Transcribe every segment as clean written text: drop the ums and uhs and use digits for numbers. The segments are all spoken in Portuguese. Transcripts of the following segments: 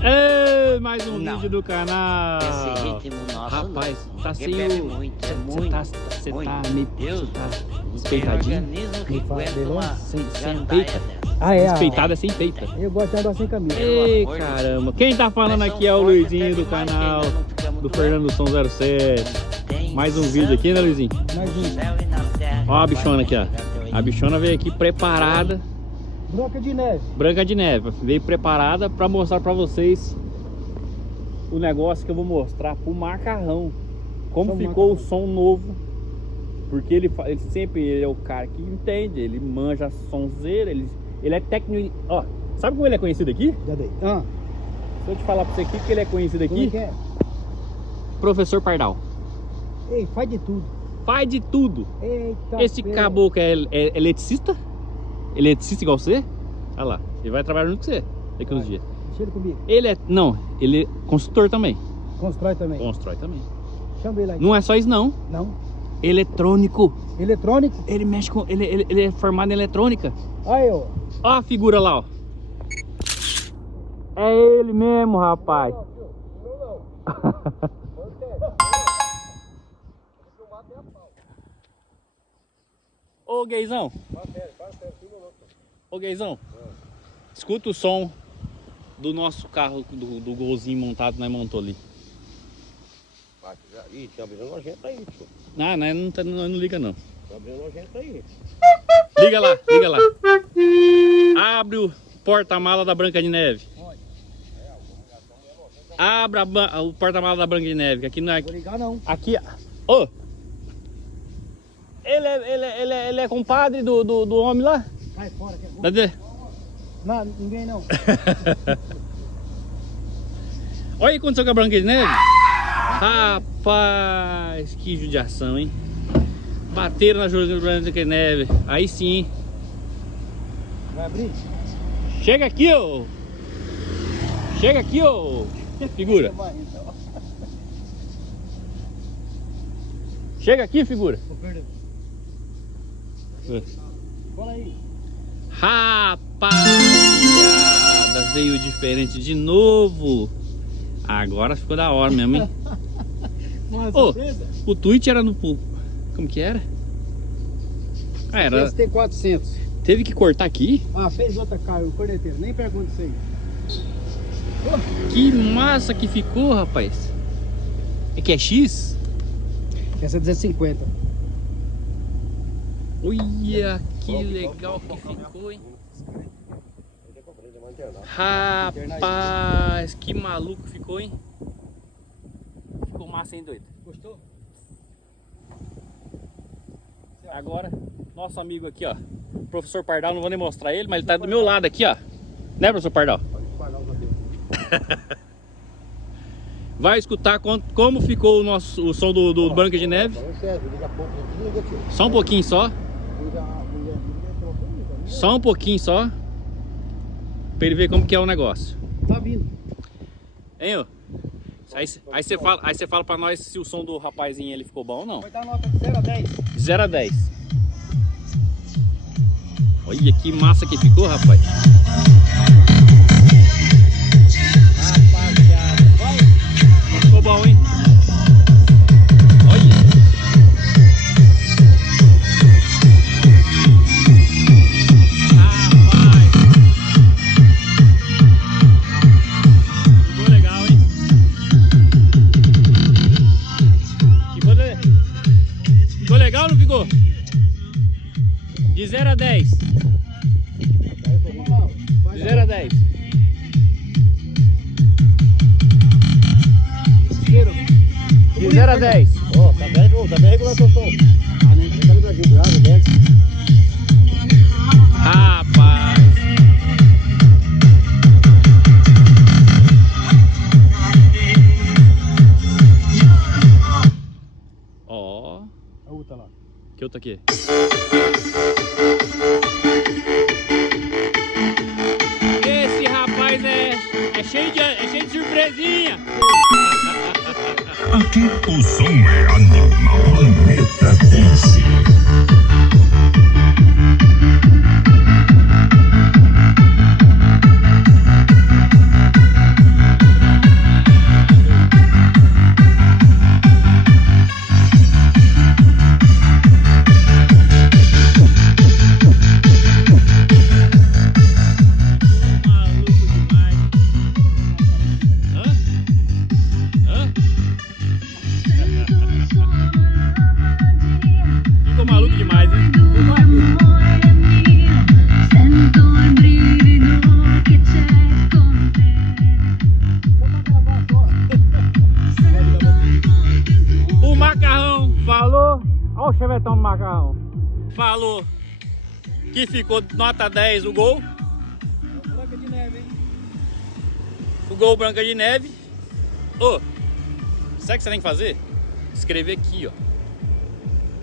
Ei, mais um vídeo do canal. Esse ritmo nosso, rapaz, não. tá Ninguém sem bebe o... muito, é Você muito, tá muito. meio... Deus, Você tá Tem despeitadinho. organismo que aguenta uma Sem gandaia peita. dessa. Ah, é? Despeitada sem peita. Eu gosto de andar sem camisa. Ei, amor de caramba. Quem tá falando Mas aqui é são o fortes Luizinho até do demais, canal que ainda não ficamos do doentes. Fernando Som 07. Tem Mais um vídeo aqui, né, Luizinho? Mais no um. céu e na terra. Ó a bichona aqui, ó. A bichona veio aqui preparada, Branca de neve. Branca de Neve. Veio preparada pra mostrar pra vocês o negócio que eu vou mostrar pro macarrão. Como Som ficou macarrão. o som novo. Porque ele sempre ele é o cara que entende, ele manja sonzeira, ele é técnico. Ó, sabe como ele é conhecido aqui? Já dei. Ah, Se eu te falar pra você aqui que ele é conhecido como é aqui, que é? Professor Pardal. Ei, faz de tudo. Faz de tudo. Eita. Esse pera. caboclo é eletricista? Eletricista igual você? Olha lá, ele vai trabalhar junto com você daqui uns Vai. dias. Deixa ele comigo. Ele é. Não, ele é construtor também. Constrói também. Constrói também. Chama ele aí. Não é só isso não. Não. Eletrônico. Eletrônico? Ele mexe com. Ele é formado em eletrônica. Aí, ó. Ó a figura lá, ó. É ele mesmo, rapaz. Ô, Guizão. Ô, Guizão. Escuta o som do nosso carro, do golzinho montado que nós montou ali. Ih, tá abrindo nojento aí, tio. Ah, não liga não. Tá abrindo nojento aí. Liga lá, liga lá. Abre o porta-mala da Branca de Neve. Abra o porta-mala da Branca de Neve, que aqui não é... Vou ligar não. Aqui, ô! Ele é compadre do homem lá? Sai fora. Que é bom. Cadê? Não, ninguém não. Olha o que aconteceu com a Branca de Neve. Rapaz, que judiação, hein? Bateram na Branca de Neve. Aí sim. Vai abrir? Chega aqui, ô! Chega aqui, ô! Figura. Vai, então. Chega aqui, figura. Vou perder. Cola aí. Rapaziada, veio diferente de novo. Agora ficou da hora mesmo, hein? Uma Ô, surpresa? o tweet era no... Como que era? Ah, era... Esse tem 400. Teve que cortar aqui? Ah, fez outra cara, o corneteiro. Nem pergunta isso aí. Que massa que ficou, rapaz. É que é X? Essa é 250. Olha que legal que ficou, hein? Rapaz, que maluco ficou, hein? Ficou massa, hein, doido? Gostou? Agora, nosso amigo aqui, ó, professor Pardal, não vou nem mostrar ele, mas ele tá do meu lado aqui, ó. Né, professor Pardal? Vai escutar como ficou o som do Branca de Neve. Só um pouquinho só. Só um pouquinho só. Pra ele ver como que é o negócio. Tá vindo. Hein, ó? Aí você fala pra nós se o som do rapazinho ele ficou bom ou não. Vai dar nota de 0 a 10. 0 a 10. Olha que massa que ficou, rapaz. Rapaziada, vai. Ficou bom, hein? Olha. Rapaz. Ficou legal, hein? Ficou legal ou não ficou? De 0 a 10. De 0 a 10. De 0 a 10. Ó, tá bem regular seu som. Ah, né? Tá ligado, vibrado, desce. Rapaz. Ó. A outra lá. Que eu tô aqui. Esse rapaz é cheio de surpresinha. Aqui o som é animal. Planeta Dance. falou que ficou nota 10 o Gol. Branca de Neve, hein? O Gol Branca de Neve. Ô, sabe o que você tem que fazer? Escrever aqui, ó.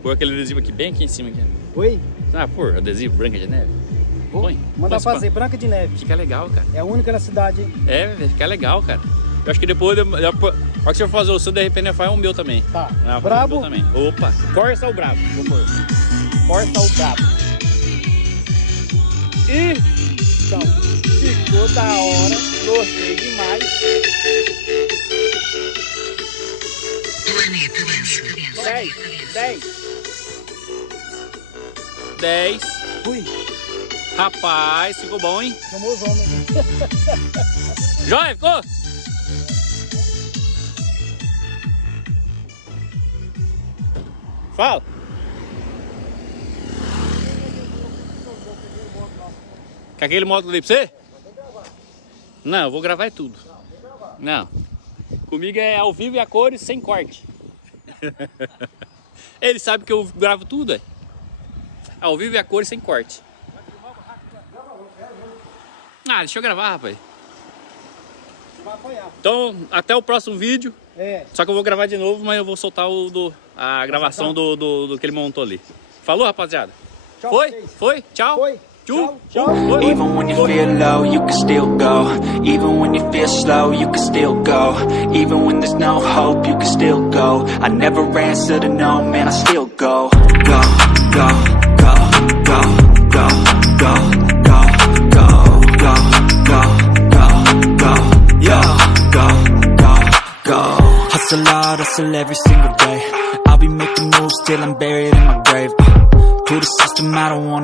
Pôr aquele adesivo aqui, bem aqui em cima. Aqui. Oi? Ah, pôr adesivo Branca de Neve. Põe. Manda Põe, fazer, Branca de Neve. Fica legal, cara. É a única na cidade, hein? É, vai ficar legal, cara. Eu acho que depois, a hora que você for fazer o seu, de repente, faz um meu também. Tá. Ah, Brabo? o meu também. Opa, Corsa ou Brabo? Vou pôr. Corsa ou Brabo? E, então, ficou da hora. Gostei demais. 10. Fui. Rapaz, ficou bom, hein? Chamou os homens. Joia, ficou? Fala. Quer aquele modo que eu dei pra você? Não, eu vou gravar tudo. Não. Comigo é ao vivo e a cores sem corte. Ele sabe que eu gravo tudo, é? Ao vivo e a cores sem corte. Ah, deixa eu gravar, rapaz. Vai apanhar. Então, até o próximo vídeo. É. Só que eu vou gravar de novo, mas eu vou soltar a gravação do que ele montou ali. Falou, rapaziada? Tchau, Foi? vocês. Foi? Tchau? Foi. Tchau? Tchau. Foi? Even when you feel low, you can still go. Even when you feel slow, you can still go. Even when there's no hope, you can still go. I never answer to no, man, I still go. Go, go, go, go, go, go, go, go, go, go, go, go, yo, go, go, go. Hustle hard, hustle every single day. I'll be making moves till I'm buried in my grave. To the system, I don't wanna